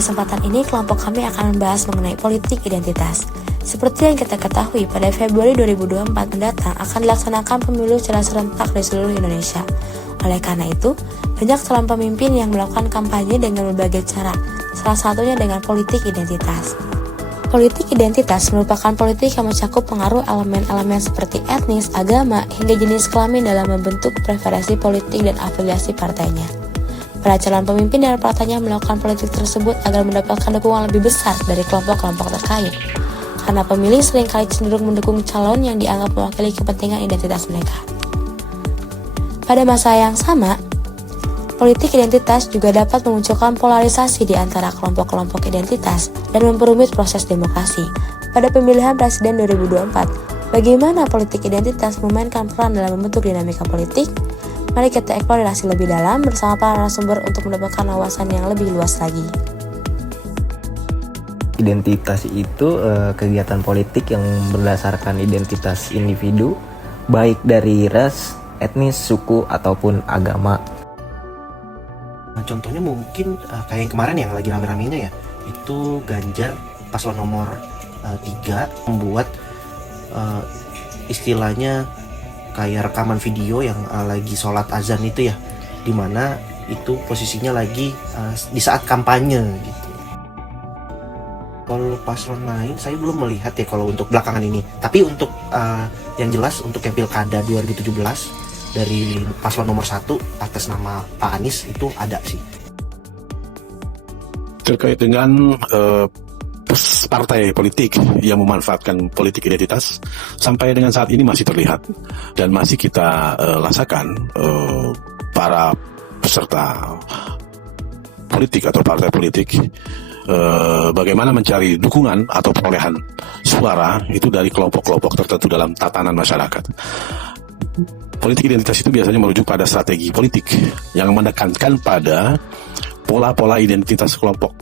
kesempatan ini, kelompok kami akan membahas mengenai politik identitas. Seperti yang kita ketahui, pada Februari 2024 mendatang akan dilaksanakan pemilu secara serentak di seluruh Indonesia. Oleh karena itu, banyak calon pemimpin yang melakukan kampanye dengan berbagai cara, salah satunya dengan politik identitas. Politik identitas merupakan politik yang mencakup pengaruh elemen-elemen seperti etnis, agama, hingga jenis kelamin dalam membentuk preferensi politik dan afiliasi partainya. Para calon pemimpin dan partainya melakukan politik tersebut agar mendapatkan dukungan lebih besar dari kelompok-kelompok terkait. Karena pemilih seringkali cenderung mendukung calon yang dianggap mewakili kepentingan identitas mereka. Pada masa yang sama, politik identitas juga dapat memunculkan polarisasi di antara kelompok-kelompok identitas dan memperumit proses demokrasi. Pada pemilihan presiden 2024, bagaimana politik identitas memainkan peran dalam membentuk dinamika politik? Mari kita eksplorasi lebih dalam bersama para narasumber untuk mendapatkan wawasan yang lebih luas lagi. Identitas itu kegiatan politik yang berdasarkan identitas individu, baik dari ras, etnis, suku, ataupun agama. Contohnya mungkin kayak yang kemarin yang lagi rame-ramenya ya, itu Ganjar paslon nomor 3 membuat istilahnya kayak rekaman video yang lagi sholat azan itu ya, dimana itu posisinya lagi di saat kampanye gitu. Kalau paslon lain saya belum melihat ya kalau untuk belakangan ini, tapi untuk yang jelas untuk yang pilkada 2017 dari paslon nomor 1 atas nama Pak Anies itu ada sih. Terkait dengan partai politik yang memanfaatkan politik identitas, sampai dengan saat ini masih terlihat dan masih kita rasakan para peserta politik atau partai politik bagaimana mencari dukungan atau perolehan suara itu dari kelompok-kelompok tertentu dalam tatanan masyarakat. Politik identitas itu biasanya merujuk pada strategi politik yang menekankan pada pola-pola identitas kelompok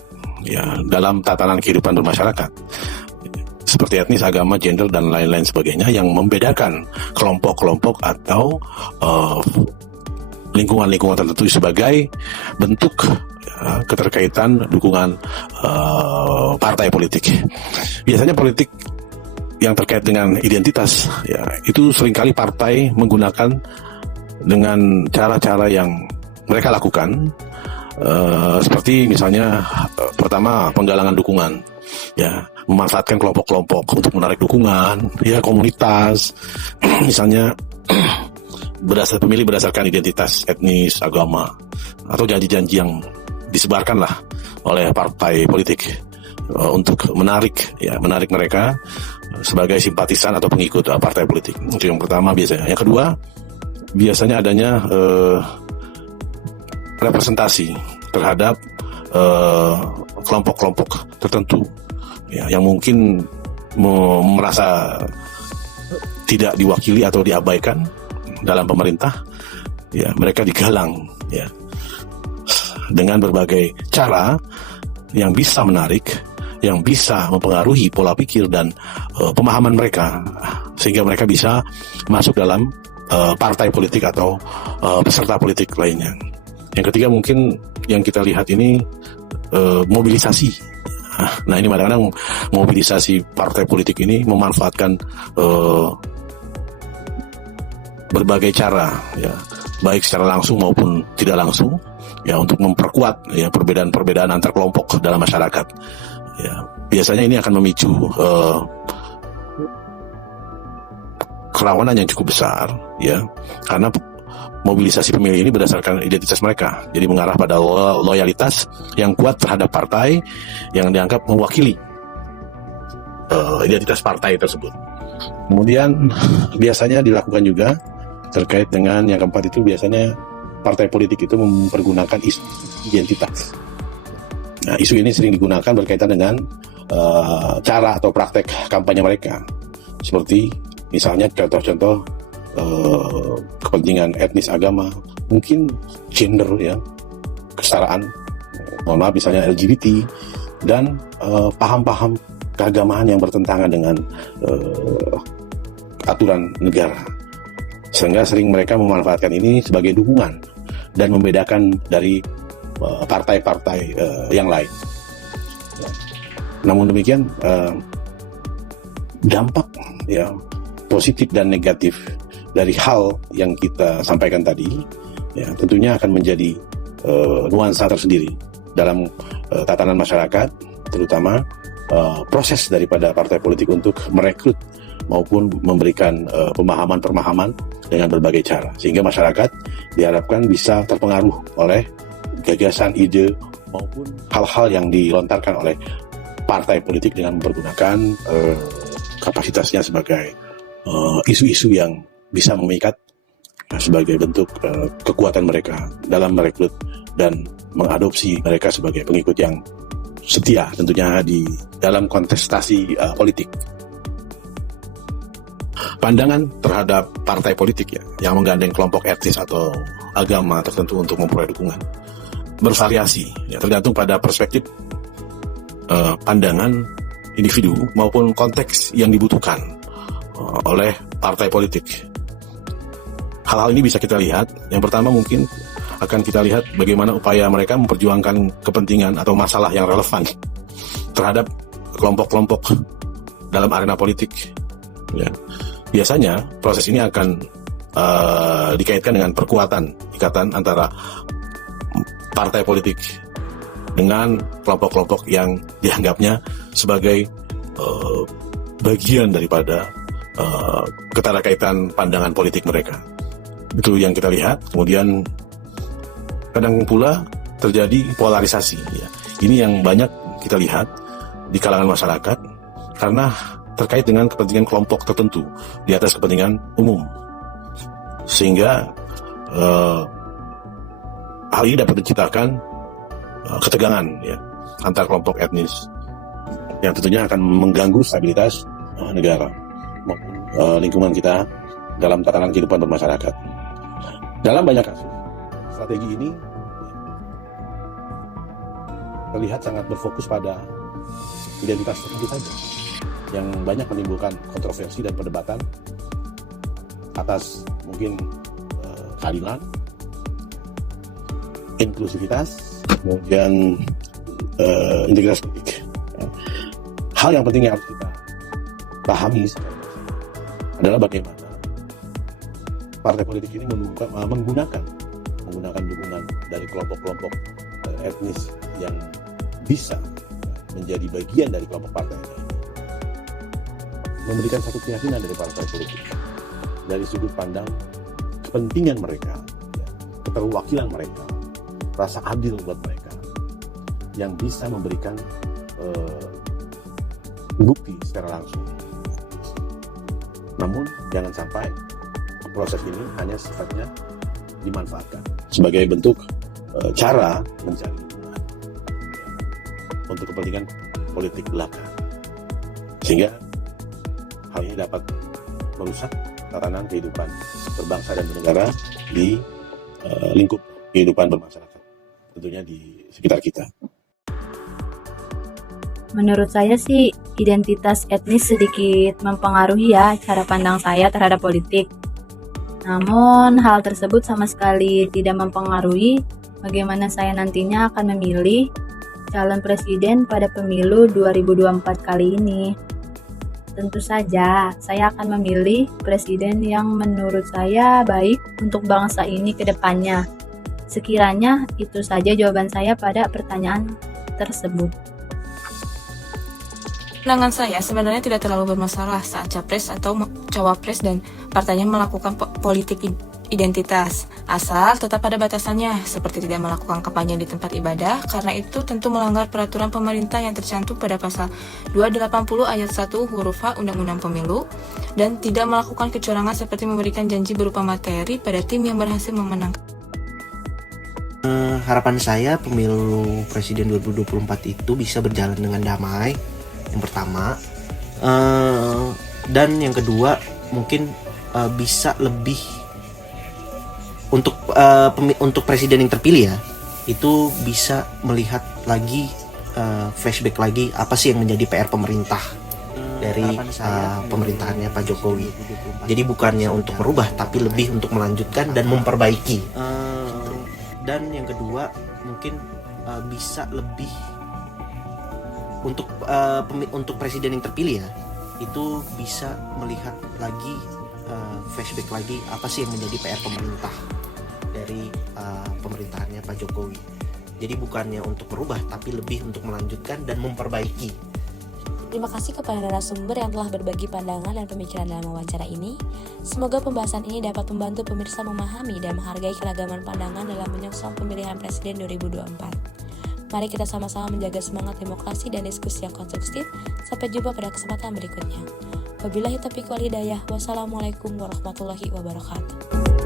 ya dalam tatanan kehidupan bermasyarakat, seperti etnis, agama, gender, dan lain-lain sebagainya, yang membedakan kelompok-kelompok atau lingkungan-lingkungan tertentu sebagai bentuk keterkaitan dukungan partai politik. Biasanya politik yang terkait dengan identitas ya itu seringkali partai menggunakan dengan cara-cara yang mereka lakukan, seperti misalnya pertama penggalangan dukungan ya, memanfaatkan kelompok-kelompok untuk menarik dukungan ya, komunitas misalnya pemilih berdasarkan identitas etnis, agama, atau janji-janji yang disebarkan lah oleh partai politik untuk menarik mereka sebagai simpatisan atau pengikut partai politik. Itu yang pertama biasanya. Yang kedua, biasanya adanya representasi terhadap kelompok-kelompok tertentu ya, yang mungkin merasa tidak diwakili atau diabaikan dalam pemerintah ya, mereka digalang ya dengan berbagai cara yang bisa menarik, yang bisa mempengaruhi pola pikir dan pemahaman mereka, sehingga mereka bisa masuk dalam partai politik atau peserta politik lainnya. Yang ketiga mungkin yang kita lihat ini mobilisasi. Nah ini kadang-kadang mobilisasi partai politik ini memanfaatkan berbagai cara ya, baik secara langsung maupun tidak langsung ya, untuk memperkuat ya perbedaan-perbedaan antar kelompok dalam masyarakat. Ya, biasanya ini akan memicu kerawanan yang cukup besar ya, karena mobilisasi pemilih ini berdasarkan identitas mereka, jadi mengarah pada loyalitas yang kuat terhadap partai yang dianggap mewakili identitas partai tersebut. Kemudian biasanya dilakukan juga terkait dengan yang keempat, itu biasanya partai politik itu mempergunakan isu identitas. Nah, isu ini sering digunakan berkaitan dengan cara atau praktek kampanye mereka, seperti misalnya contoh-contoh kepentingan etnis, agama, mungkin gender ya, kesetaraan, mohon maaf misalnya LGBT, dan paham-paham keagamaan yang bertentangan dengan aturan negara, sehingga sering mereka memanfaatkan ini sebagai dukungan dan membedakan dari partai-partai yang lain. Namun demikian dampak ya positif dan negatif dari hal yang kita sampaikan tadi ya tentunya akan menjadi nuansa tersendiri dalam tatanan masyarakat, terutama proses daripada partai politik untuk merekrut maupun memberikan pemahaman-pemahaman dengan berbagai cara, sehingga masyarakat diharapkan bisa terpengaruh oleh gagasan, ide maupun hal-hal yang dilontarkan oleh partai politik dengan mempergunakan kapasitasnya sebagai isu-isu yang bisa memikat sebagai bentuk kekuatan mereka dalam merekrut dan mengadopsi mereka sebagai pengikut yang setia tentunya di dalam kontestasi politik. Pandangan terhadap partai politik ya yang menggandeng kelompok etnis atau agama tertentu untuk memperoleh dukungan bervariasi ya, tergantung pada perspektif pandangan individu maupun konteks yang dibutuhkan oleh partai politik. Hal-hal ini bisa kita lihat. Yang pertama mungkin akan kita lihat bagaimana upaya mereka memperjuangkan kepentingan atau masalah yang relevan terhadap kelompok-kelompok dalam arena politik. Ya. Biasanya proses ini akan dikaitkan dengan perkuatan ikatan antara partai politik dengan kelompok-kelompok yang dianggapnya sebagai bagian daripada keterkaitan pandangan politik mereka. Itu yang kita lihat. Kemudian kadang pula terjadi polarisasi ya. Ini yang banyak kita lihat di kalangan masyarakat karena terkait dengan kepentingan kelompok tertentu di atas kepentingan umum, sehingga hal ini dapat menciptakan ketegangan ya antar kelompok etnis yang tentunya akan mengganggu stabilitas negara maupun lingkungan kita dalam tatanan kehidupan bermasyarakat. Dalam banyak kasus, strategi ini terlihat sangat berfokus pada identitas tertentu saja, yang banyak menimbulkan kontroversi dan perdebatan atas mungkin keadilan, inklusivitas, kemudian integritas politik. Hal yang penting yang harus kita pahami adalah bagaimana partai politik ini menggunakan dukungan dari kelompok-kelompok etnis yang bisa menjadi bagian dari kelompok partai ini, memberikan satu keyakinan dari partai politik dari sudut pandang kepentingan mereka, keterwakilan mereka, rasa adil buat mereka, yang bisa memberikan bukti secara langsung. Namun jangan sampai proses ini hanya sifatnya dimanfaatkan sebagai bentuk cara mencari dukungan untuk kepentingan politik belaka, sehingga hal ini dapat merusak tatanan kehidupan berbangsa dan bernegara di lingkup kehidupan bermasyarakat, tentunya di sekitar kita. Menurut saya sih, identitas etnis sedikit mempengaruhi ya cara pandang saya terhadap politik. Namun, hal tersebut sama sekali tidak mempengaruhi bagaimana saya nantinya akan memilih calon presiden pada pemilu 2024 kali ini. Tentu saja, saya akan memilih presiden yang menurut saya baik untuk bangsa ini ke depannya. Sekiranya itu saja jawaban saya pada pertanyaan tersebut. Pandangan saya sebenarnya tidak terlalu bermasalah saat capres atau cawapres dan partainya melakukan politik identitas, asal tetap pada batasannya, seperti tidak melakukan kampanye di tempat ibadah, karena itu tentu melanggar peraturan pemerintah yang tercantum pada pasal 280 ayat 1 huruf H Undang-Undang Pemilu, dan tidak melakukan kecurangan seperti memberikan janji berupa materi pada tim yang berhasil memenangkan. Harapan saya pemilu presiden 2024 itu bisa berjalan dengan damai, yang pertama, dan yang kedua mungkin bisa lebih untuk presiden yang terpilih ya, itu bisa melihat lagi, flashback lagi apa sih yang menjadi PR pemerintah dari pemerintahannya Pak Jokowi. Jadi bukannya untuk merubah, tapi lebih untuk melanjutkan dan memperbaiki. Dan yang kedua mungkin bisa lebih untuk presiden yang terpilih ya, itu bisa melihat lagi, flashback lagi apa sih yang menjadi PR pemerintah dari pemerintahannya Pak Jokowi. Jadi bukannya untuk merubah, tapi lebih untuk melanjutkan dan memperbaiki. Terima kasih kepada narasumber yang telah berbagi pandangan dan pemikiran dalam wawancara ini. Semoga pembahasan ini dapat membantu pemirsa memahami dan menghargai keragaman pandangan dalam menyongsong pemilihan presiden 2024. Mari kita sama-sama menjaga semangat demokrasi dan diskusi yang konstruktif. Sampai jumpa pada kesempatan berikutnya. Wabillahi taufiq wal hidayah. Wassalamualaikum warahmatullahi wabarakatuh.